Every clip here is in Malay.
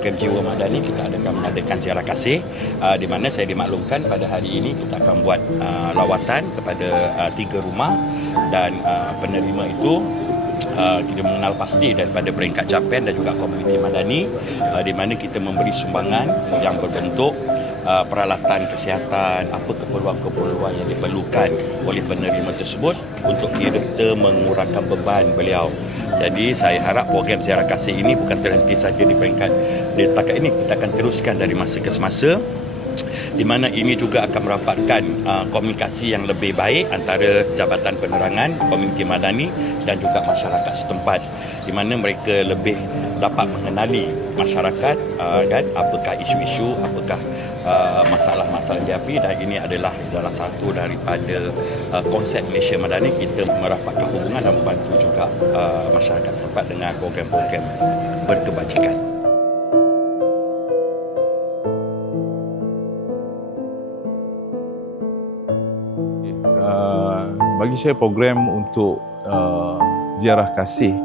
program Jiwa Madani kita mengadakan ziarah kasih, di mana saya dimaklumkan pada hari ini kita akan buat lawatan kepada 3 rumah, dan penerima itu kita mengenal pasti daripada peringkat Capen dan juga komuniti Madani, di mana kita memberi sumbangan yang berbentuk peralatan kesihatan, apa keperluan-keperluan yang diperlukan oleh penerima tersebut untuk kita mengurangkan beban beliau. Jadi saya harap program ziarah kasih ini bukan terhenti saja di peringkat setakat ini, kita akan teruskan dari masa ke semasa, di mana ini juga akan merapatkan komunikasi yang lebih baik antara Jabatan Penerangan, komuniti Madani dan juga masyarakat setempat, di mana mereka lebih dapat mengenali masyarakat, kan, apakah isu-isu, apakah masalah-masalah yang dihadapi, dan ini adalah satu daripada konsep Malaysia Madani, kita merapatkan hubungan dan membantu juga masyarakat setempat dengan program-program berkebajikan. Bagi saya program untuk ziarah kasih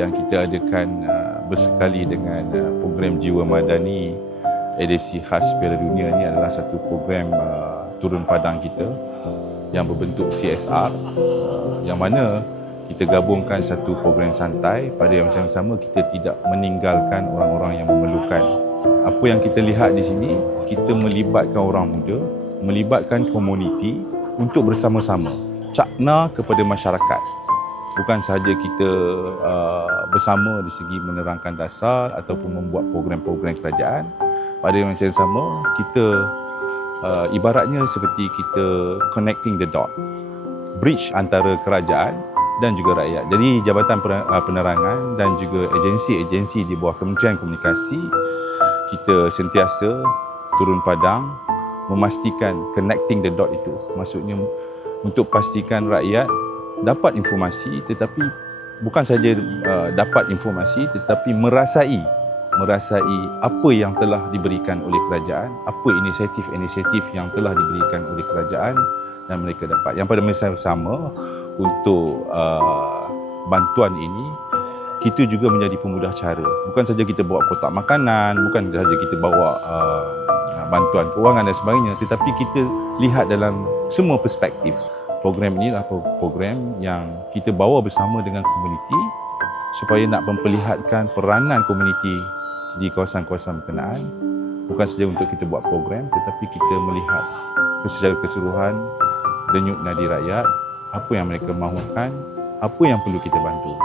yang kita adakan bersekali dengan program Jiwa Madani edisi khas Piala Dunia ini adalah satu program turun padang kita yang berbentuk CSR, yang mana kita gabungkan satu program santai pada yang sama kita tidak meninggalkan orang-orang yang memerlukan. Apa yang kita lihat di sini, kita melibatkan orang muda, melibatkan komuniti untuk bersama-sama cakna kepada masyarakat. Bukan sahaja kita bersama di segi menerangkan dasar ataupun membuat program-program kerajaan. Pada masa yang sama, kita ibaratnya seperti kita connecting the dot, bridge antara kerajaan dan juga rakyat. Jadi Jabatan Penerangan dan juga agensi-agensi di bawah Kementerian Komunikasi, kita sentiasa turun padang memastikan connecting the dot itu. Maksudnya untuk pastikan rakyat dapat informasi, tetapi bukan saja dapat informasi tetapi merasai apa yang telah diberikan oleh kerajaan, apa inisiatif-inisiatif yang telah diberikan oleh kerajaan dan mereka dapat. Yang pada masa yang sama, untuk bantuan ini kita juga menjadi pemudah cara. Bukan saja kita bawa kotak makanan, bukan saja kita bawa bantuan kewangan dan sebagainya, tetapi kita lihat dalam semua perspektif. Program ini adalah program yang kita bawa bersama dengan komuniti supaya nak memperlihatkan peranan komuniti di kawasan-kawasan berkenaan. Bukan saja untuk kita buat program, tetapi kita melihat secara keseluruhan denyut nadi rakyat, apa yang mereka mahukan, apa yang perlu kita bantu.